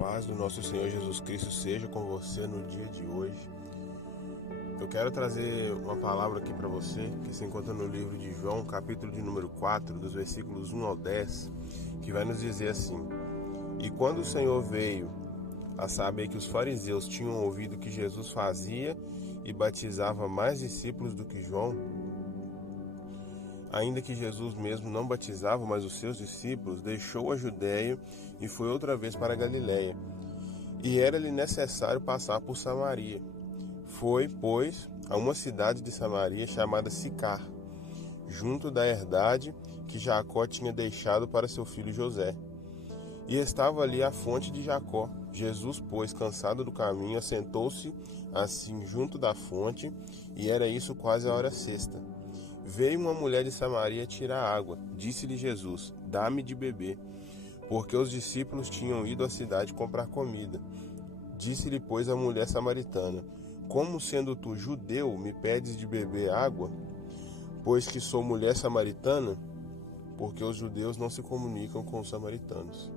paz do nosso Senhor Jesus Cristo seja com você no dia de hoje. Eu quero trazer uma palavra aqui para você, que se encontra no livro de João, capítulo de número 4, dos versículos 1 ao 10, que vai nos dizer assim: E quando o Senhor veio a saber que os fariseus tinham ouvido que Jesus fazia e batizava mais discípulos do que João, ainda que Jesus mesmo não batizava, mas os seus discípulos, deixou a Judéia e foi outra vez para a Galiléia. E era-lhe necessário passar por Samaria. Foi, pois, a uma cidade de Samaria chamada Sicar, junto da herdade que Jacó tinha deixado para seu filho José. E estava ali a fonte de Jacó. Jesus, pois, cansado do caminho, assentou-se assim junto da fonte, e era isso quase a hora sexta. Veio uma mulher de Samaria tirar água. Disse-lhe Jesus: Dá-me de beber, porque os discípulos tinham ido à cidade comprar comida. Disse-lhe, pois, a mulher samaritana: Como sendo tu judeu, me pedes de beber água, pois que sou mulher samaritana? Porque os judeus não se comunicam com os samaritanos.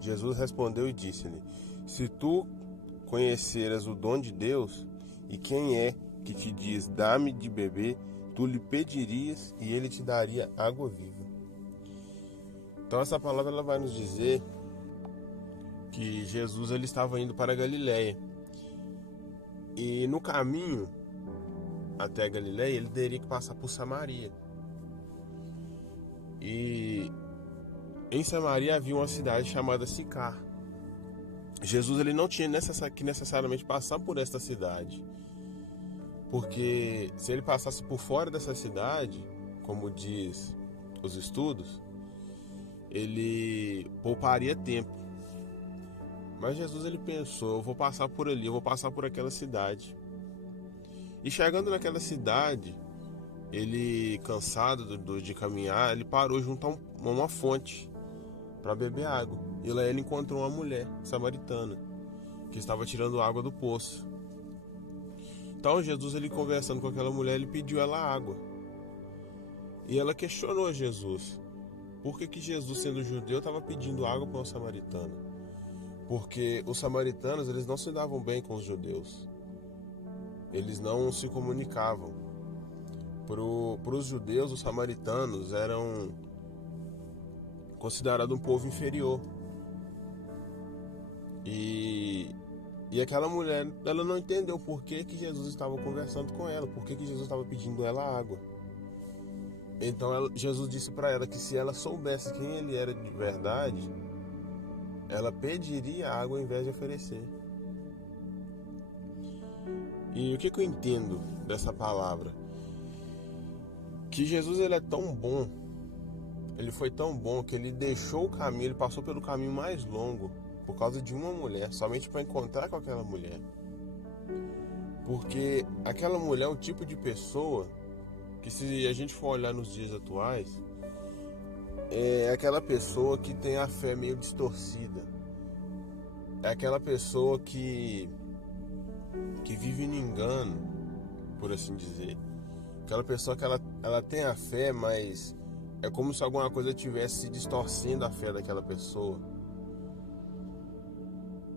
Jesus respondeu e disse-lhe: Se tu conheceras o dom de Deus, e quem é que te diz, dá-me de beber, tu lhe pedirias e ele te daria água viva. Então essa palavra ela vai nos dizer que Jesus ele estava indo para a Galiléia. E no caminho até a Galiléia ele teria que passar por Samaria. E em Samaria havia uma cidade chamada Sicar. Jesus ele não tinha que necessariamente passar por esta cidade, porque se ele passasse por fora dessa cidade, como diz os estudos, ele pouparia tempo. Mas Jesus ele pensou: eu vou passar por ali, eu vou passar por aquela cidade. E chegando naquela cidade, ele, cansado de caminhar, ele parou junto a uma fonte para beber água. E lá ele encontrou uma mulher samaritana que estava tirando água do poço. Então Jesus, ele conversando com aquela mulher, ele pediu ela água. E ela questionou Jesus: por que Jesus, sendo judeu, estava pedindo água para uma samaritana? Porque os samaritanos, eles não se davam bem com os judeus. Eles não se comunicavam. Para os judeus, os samaritanos eram considerados um povo inferior. E aquela mulher, ela não entendeu por que Jesus estava conversando com ela, por que Jesus estava pedindo ela água. Então Jesus disse para ela que se ela soubesse quem ele era de verdade, ela pediria água ao invés de oferecer. E o que eu entendo dessa palavra? Que Jesus ele é tão bom, ele foi tão bom que ele deixou o caminho, ele passou pelo caminho mais longo por causa de uma mulher, somente para encontrar com aquela mulher. Porque aquela mulher é o tipo de pessoa que, se a gente for olhar nos dias atuais, é aquela pessoa que tem a fé meio distorcida. É aquela pessoa que vive no engano, por assim dizer. Aquela pessoa que ela tem a fé, mas é como se alguma coisa estivesse se distorcendo a fé daquela pessoa.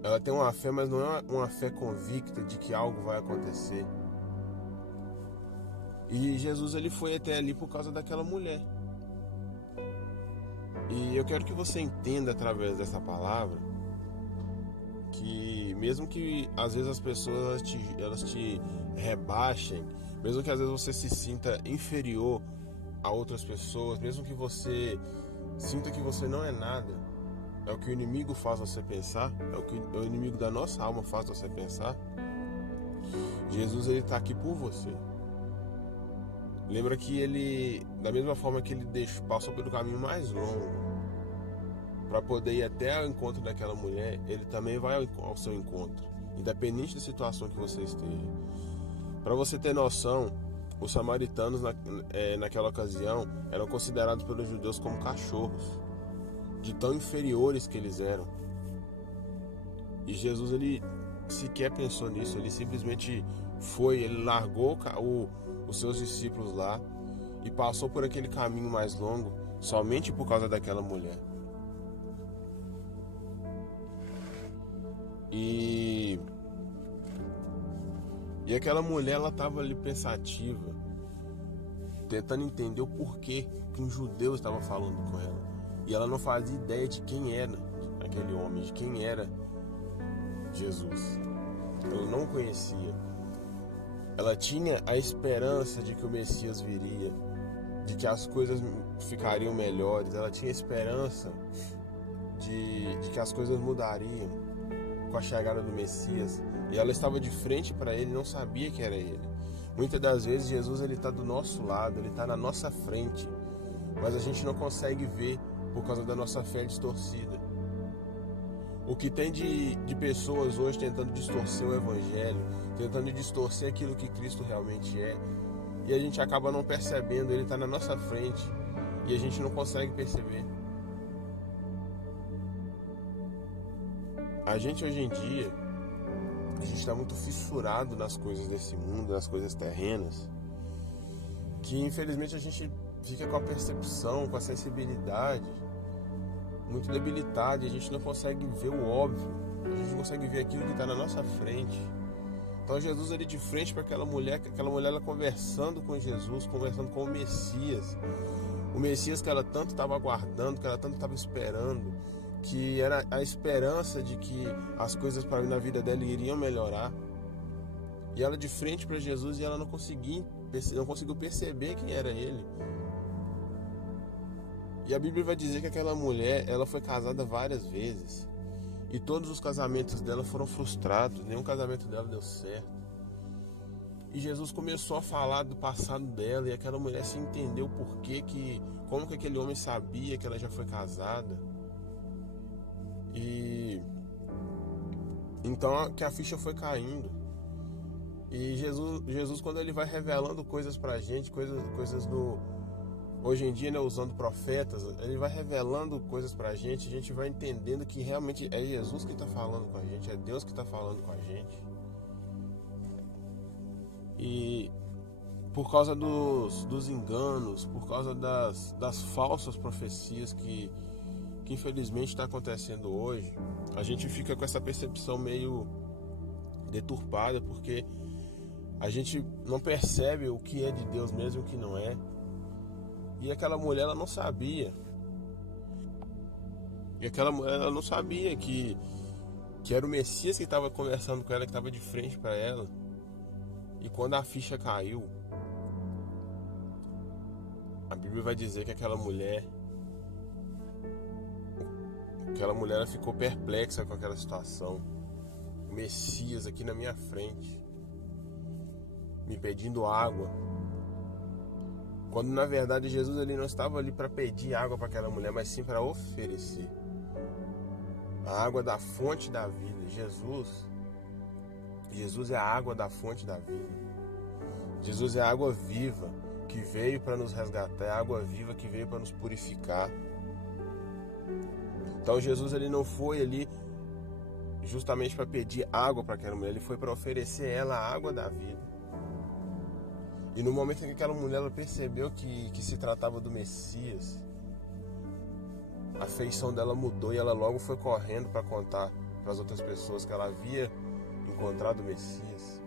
Ela tem uma fé, mas não é uma fé convicta de que algo vai acontecer. E Jesus ele foi até ali por causa daquela mulher. E eu quero que você entenda através dessa palavra que mesmo que às vezes as pessoas elas te rebaixem, mesmo que às vezes você se sinta inferior a outras pessoas, mesmo que você sinta que você não é nada, é o que o inimigo faz você pensar, é o que o inimigo da nossa alma faz você pensar. Jesus ele está aqui por você. Lembra que ele, da mesma forma que ele passou pelo caminho mais longo para poder ir até o encontro daquela mulher, ele também vai ao seu encontro, independente da situação que você esteja. Para você ter noção, os samaritanos naquela ocasião eram considerados pelos judeus como cachorros, de tão inferiores que eles eram. E Jesus ele sequer pensou nisso, ele simplesmente foi, ele largou os seus discípulos lá e passou por aquele caminho mais longo somente por causa daquela mulher. E aquela mulher, ela estava ali pensativa, tentando entender o porquê que um judeu estava falando com ela. E ela não fazia ideia de quem era aquele homem, de quem era Jesus. Ela não conhecia. Ela tinha a esperança de que o Messias viria, de que as coisas ficariam melhores. Ela tinha esperança de que as coisas mudariam com a chegada do Messias. E ela estava de frente para ele e não sabia que era ele. Muitas das vezes Jesus está do nosso lado, ele está na nossa frente, mas a gente não consegue ver por causa da nossa fé distorcida. O que tem de pessoas hoje tentando distorcer o Evangelho, tentando distorcer aquilo que Cristo realmente é, e a gente acaba não percebendo, ele está na nossa frente e a gente não consegue perceber. A gente hoje em dia, a gente está muito fissurado nas coisas desse mundo, nas coisas terrenas, que infelizmente a gente fica com a percepção, com a sensibilidade muito debilitada, e a gente não consegue ver o óbvio, a gente não consegue ver aquilo que está na nossa frente. Então Jesus ali de frente para aquela mulher ela conversando com Jesus, conversando com o Messias que ela tanto estava aguardando, que ela tanto estava esperando, que era a esperança de que as coisas na vida dela iriam melhorar. E ela de frente para Jesus, e ela não conseguiu perceber quem era ele. E a Bíblia vai dizer que aquela mulher, ela foi casada várias vezes, e todos os casamentos dela foram frustrados, nenhum casamento dela deu certo. E Jesus começou a falar do passado dela, e aquela mulher se entendeu como que aquele homem sabia que ela já foi casada. E então que a ficha foi caindo. E Jesus quando ele vai revelando coisas pra gente, coisas do hoje em dia, né, usando profetas, ele vai revelando coisas pra gente, a gente vai entendendo que realmente é Jesus que está falando com a gente, é Deus que está falando com a gente. E por causa dos enganos, por causa das falsas profecias que infelizmente está acontecendo hoje, a gente fica com essa percepção meio deturpada, porque a gente não percebe o que é de Deus mesmo e o que não é. E aquela mulher, ela não sabia. E aquela mulher, ela não sabia que era o Messias que estava conversando com ela, que estava de frente para ela. E quando a ficha caiu, a Bíblia vai dizer que aquela mulher ela ficou perplexa com aquela situação. O Messias aqui na minha frente, me pedindo água, quando na verdade Jesus ele não estava ali para pedir água para aquela mulher, mas sim para oferecer a água da fonte da vida. Jesus é a água da fonte da vida. Jesus é a água viva que veio para nos resgatar, é a água viva que veio para nos purificar. Então Jesus ele não foi ali justamente para pedir água para aquela mulher, ele foi para oferecer a ela a água da vida. E no momento em que aquela mulher ela percebeu que se tratava do Messias, a feição dela mudou e ela logo foi correndo para contar para as outras pessoas que ela havia encontrado o Messias.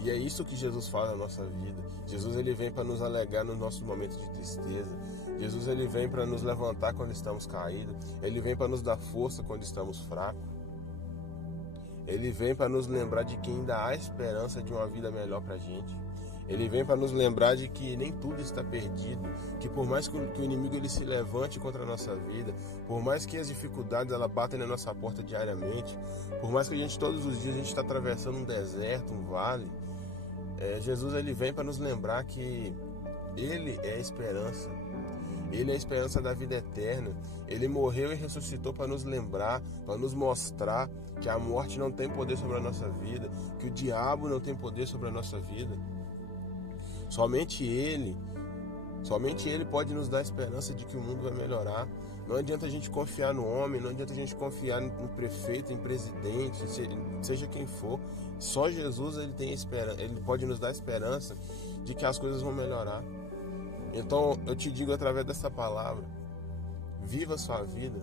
E é isso que Jesus faz na nossa vida. Jesus ele vem para nos alegrar nos nossos momentos de tristeza. Jesus ele vem para nos levantar quando estamos caídos. Ele vem para nos dar força quando estamos fracos. Ele vem para nos lembrar de que ainda há esperança de uma vida melhor para a gente. Ele vem para nos lembrar de que nem tudo está perdido, que por mais que o inimigo ele se levante contra a nossa vida, por mais que as dificuldades ela batem na nossa porta diariamente, por mais que a gente todos os dias a gente está atravessando um deserto, um vale, Jesus ele vem para nos lembrar que Ele é a esperança. Ele é a esperança da vida eterna. Ele morreu e ressuscitou para nos lembrar, para nos mostrar que a morte não tem poder sobre a nossa vida, que o diabo não tem poder sobre a nossa vida. Somente Ele pode nos dar a esperança de que o mundo vai melhorar. Não adianta a gente confiar no homem, não adianta a gente confiar no prefeito, em presidente, seja quem for. Só Jesus ele tem esperança, ele pode nos dar a esperança de que as coisas vão melhorar. Então eu te digo através dessa palavra, viva a sua vida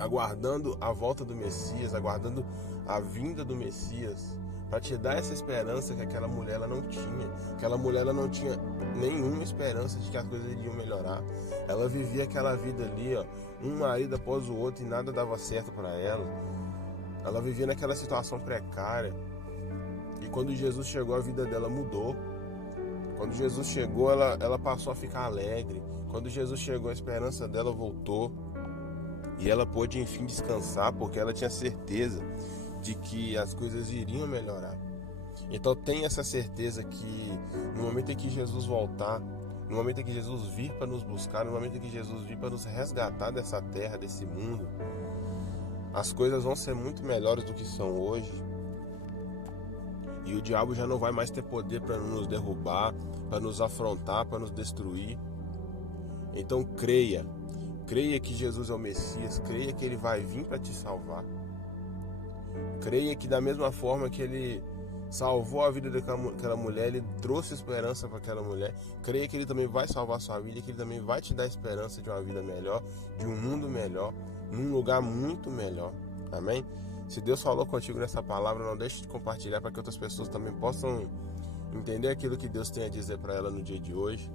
aguardando a volta do Messias, aguardando a vinda do Messias, para te dar essa esperança que aquela mulher ela não tinha. Aquela mulher ela não tinha nenhuma esperança de que as coisas iriam melhorar. Ela vivia aquela vida ali, ó, um marido após o outro, e nada dava certo para ela. Ela vivia naquela situação precária. E quando Jesus chegou, a vida dela mudou. Quando Jesus chegou, ela passou a ficar alegre. Quando Jesus chegou, a esperança dela voltou. E ela pôde, enfim, descansar, porque ela tinha certeza de que as coisas iriam melhorar. Então tenha essa certeza que no momento em que Jesus voltar, no momento em que Jesus vir para nos buscar, no momento em que Jesus vir para nos resgatar dessa terra, desse mundo, as coisas vão ser muito melhores do que são hoje. E o diabo já não vai mais ter poder para nos derrubar, para nos afrontar, para nos destruir. Então creia que Jesus é o Messias, creia que Ele vai vir para te salvar. Creia que da mesma forma que Ele salvou a vida daquela mulher, Ele trouxe esperança para aquela mulher. Creia que Ele também vai salvar a sua vida, que Ele também vai te dar esperança de uma vida melhor, de um mundo melhor, num lugar muito melhor. Amém? Se Deus falou contigo nessa palavra, não deixe de compartilhar para que outras pessoas também possam entender aquilo que Deus tem a dizer para ela no dia de hoje.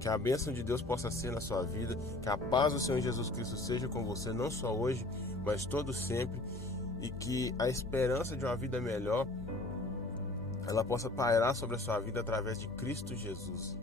Que a bênção de Deus possa ser na sua vida, que a paz do Senhor Jesus Cristo seja com você, não só hoje, mas todo sempre, e que a esperança de uma vida melhor, ela possa pairar sobre a sua vida através de Cristo Jesus.